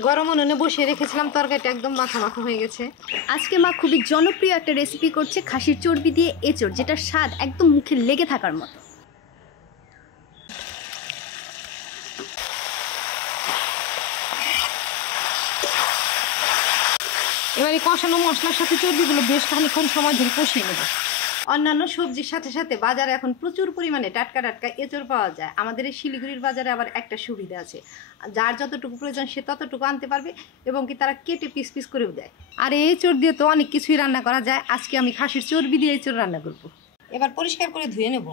গরম উনুনে বসিয়ে রেখেছিলাম, তরকারিটা একদম মাখা মাখা হয়ে গেছে। আজকে মা খুবই জনপ্রিয় একটা রেসিপি করছে, খাসির চর্বি দিয়ে এঁচড়, যেটার স্বাদ একদম মুখে লেগে থাকার মতো। এবার এই কষানো মশলার সাথে চর্বিগুলো বেশ খানিকক্ষণ সময় ধরে কষিয়ে নেব। অন্যান্য সবজির সাথে সাথে বাজারে এখন প্রচুর পরিমাণে টাটকা টাটকা এঁচড় পাওয়া যায়। আমাদের এই শিলিগুড়ির বাজারে আবার একটা সুবিধা আছে, যার যতটুকু প্রয়োজন সে ততটুকু আনতে পারবে এবং কি তারা কেটে পিস পিস করেও দেয়। আর এই এঁচড় দিয়ে তো অনেক কিছুই রান্না করা যায়। আজকে আমি খাসির চর্বি দিয়ে এঁচড় রান্না করব। এবার পরিষ্কার করে ধুয়ে নেব।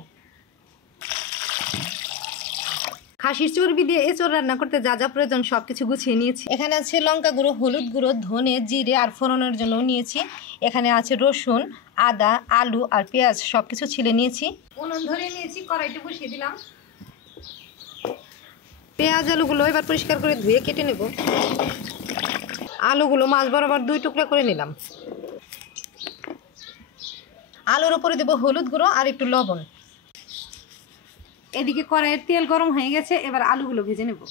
খাসির চর্বি দিয়ে এঁচড় রান্না করতে যা যা প্রয়োজন সব কিছু গুছিয়ে নিয়েছি। এখানে আছে লঙ্কা গুঁড়ো, হলুদ গুঁড়ো, ধনে, জিরে আর ফোড়নের জন্য নিয়েছি। এখানে আছে রসুন, আদা, আলু আর পেঁয়াজ, সব কিছু ছিলে নিয়েছি। উনুন ধরিয়ে নিয়েছি, কড়াইতে বসিয়ে দিলাম। পেঁয়াজ আলুগুলো এবার পরিষ্কার করে ধুয়ে কেটে নেব। আলুগুলো মাছ বরাবর 2 টুকরা করে নিলাম। আলুর উপরে দেবো হলুদ গুঁড়ো আর একটু লবণ। এদিকে কড়াইয়ের তেল গরম হয়ে গেছে, এবার আলুগুলো ভেজে নেব।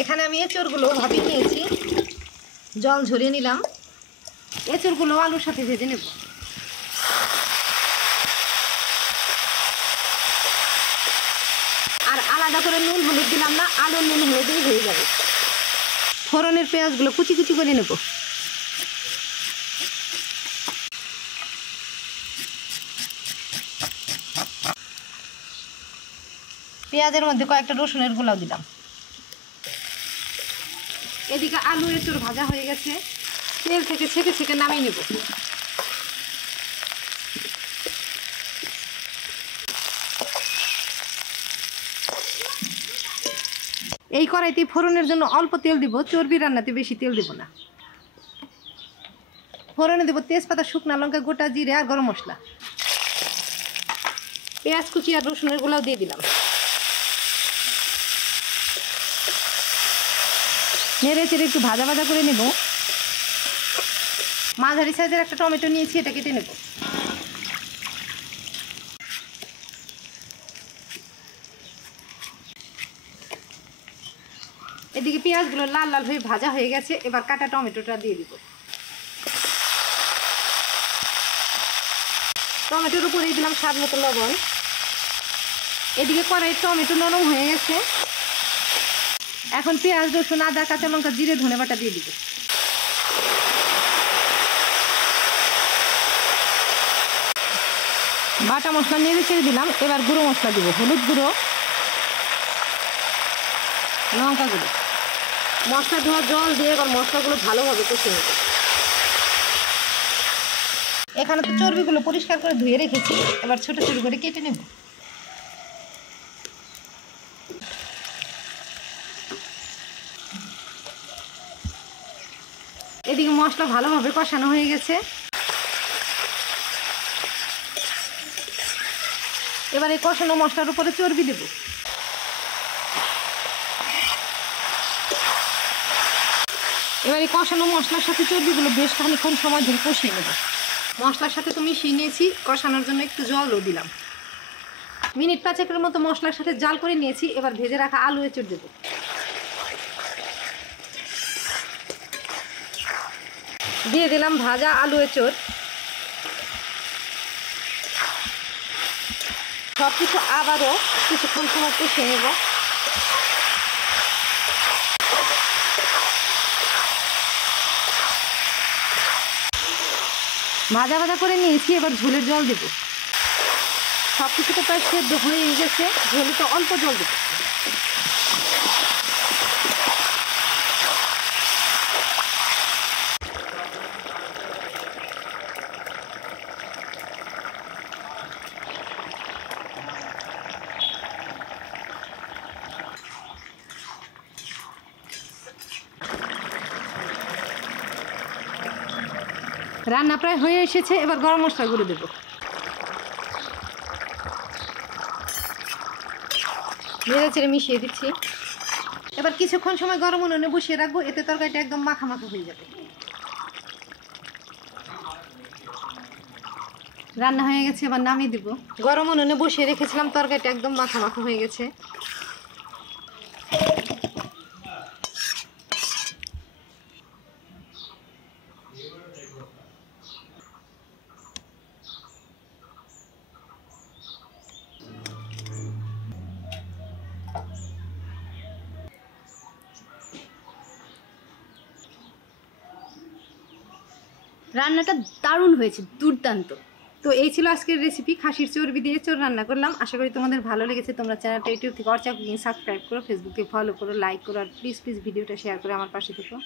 এখানে আমি এঁচড়গুলো ভাপিয়ে নিয়েছি, জল ঝরিয়ে নিলাম। এঁচড়গুলো আলুর সাথে ভেজে নেব। আর আলাদা করে নুন হলুদ দিলাম না, আলুর নুন হলুদই হয়ে যাবে। ফোড়নের পেঁয়াজগুলো কুচি কুচি করে নেব। পেঁয়াজের মধ্যে কয়েকটা রসুনের গোলাও দিলাম। এদিকে আলু এঁচড় ভাজা হয়ে গেছে, তেল থেকে ছেঁকে ছেঁকে নামিয়ে নেব। এই কড়াইতে ফোড়নের জন্য অল্প তেল দিব, চর্বি রান্নাতে বেশি তেল দেব না। ফোড়নে দেব তেজপাতা, শুকনা লঙ্কা, গোটা জিরে আর গরম মশলা। পেঁয়াজ কুচি আর রসুনের গোলাও দিয়ে দিলাম। নেড়ে চেড়ে একটু ভাজা ভাজা করে নেব। মাঝারি সাইজের একটা টমেটো নিয়েছি, এটা কেটে নেব। এদিকে পেঁয়াজগুলো লাল লাল হয়ে ভাজা হয়ে গেছে, এবার কাটা টমেটোটা দিয়ে দিব। টমেটোর উপরেই দিলাম স্বাদ মতো লবণ। এদিকে কড়াই টমেটো নরম হয়ে গেছে, এখন পেঁয়াজ, রসুন, আদা, কাঁচা লঙ্কা, জিরে, ধনে বাটা দিয়ে দিব। বাটা মশলা নেড়ে চেড়ে দিলাম। এবার গুঁড়ো মশলা দিব, হলুদ গুঁড়ো, লঙ্কা গুঁড়ো। মশলা ধোয়া জল দিয়ে এবার মশলাগুলো ভালোভাবে কষিয়ে নেব। এখানে তো চর্বিগুলো পরিষ্কার করে ধুয়ে রেখেছি, এবার ছোট ছোট করে কেটে নেব। এদিকে মশলা ভালোভাবে কষানো হয়ে গেছে, এবার এই কষানো মশলার উপরে চর্বি দেব। এবার এই কষানো মশলার সাথে চর্বিগুলো বেশ খানিকক্ষণ সময় ধরে কষিয়ে নেব। মশলার সাথে তো মিশিয়ে নিয়েছি, কষানোর জন্য একটু জলও দিলাম। মিনিট 5 মতো মশলার সাথে জাল করে নিয়েছি, এবার ভেজে রাখা আলু এঁচড় দেব। দিয়ে দিলাম ভাজা আলু এঁচড়। সব কিছু আবারও কিছুক্ষণ সময় কষিয়ে নেব। ভাজা ভাজা করে নিয়েছি, এবার ঝোলের জল দেব। সব কিছু তো প্রায় সেদ্ধ হয়ে গেছে, ঝোলে তো অল্প জল দেব। রান্না প্রায় হয়ে এসেছে, এবার গরম মশলা গুঁড়ো দেব। নেড়ে চেড়ে মিশিয়ে দিচ্ছি। এবার কিছুক্ষণ সময় গরম উনুনে বসিয়ে রাখবো, এতে তরকারিটা একদম মাখা মাখা হয়ে যাবে। রান্না হয়ে গেছে, এবার নামিয়ে দিব। গরম উনুনে বসিয়ে রেখেছিলাম, তরকারিটা একদম মাখা মাখা হয়ে গেছে। রান্নাটা দারুণ হয়েছে, দুর্দান্ত। তো এই ছিল আজকের রেসিপি, খাসির চর্বি দিয়ে এঁচোড় রান্না করলাম। আশা করি তোমাদের ভালো লেগেছে। তোমরা চ্যানেলটা ইউটিউব থেকে অর্চা কুকিং সাবস্ক্রাইব করো, ফেসবুকে ফলো করো, লাইক করো, আর প্লিজ ভিডিওটা শেয়ার করে আমার পাশে থেকো।